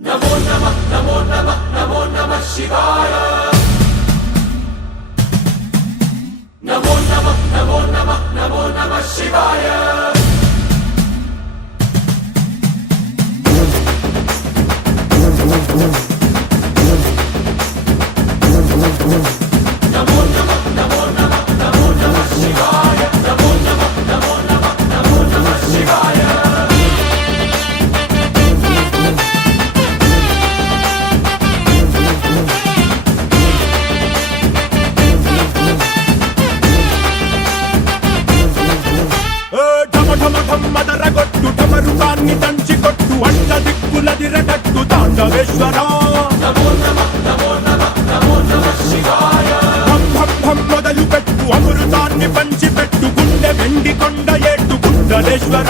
नमो नमः नमो नमः नमो नमः शिवाय नमो नमः नमो नमः नमो नमः शिवाय नमो नमः नमो नमः नमो नमः शिवाय नमो नमः नमो नमः नमो नमः शिवाय మదరగొట్టు టమరుకాన్ని దంచి కొట్టు అంట దిక్కులదిరగట్టు తాండవేశ్వర नमो नमः नमो नमः नमो नमः शिवाय భం భం భం మొదలు పెట్టు అమృతాన్ని పంచి పెట్టు గుండె వెండి కొండ ఏట్టు గుండలేశ్వర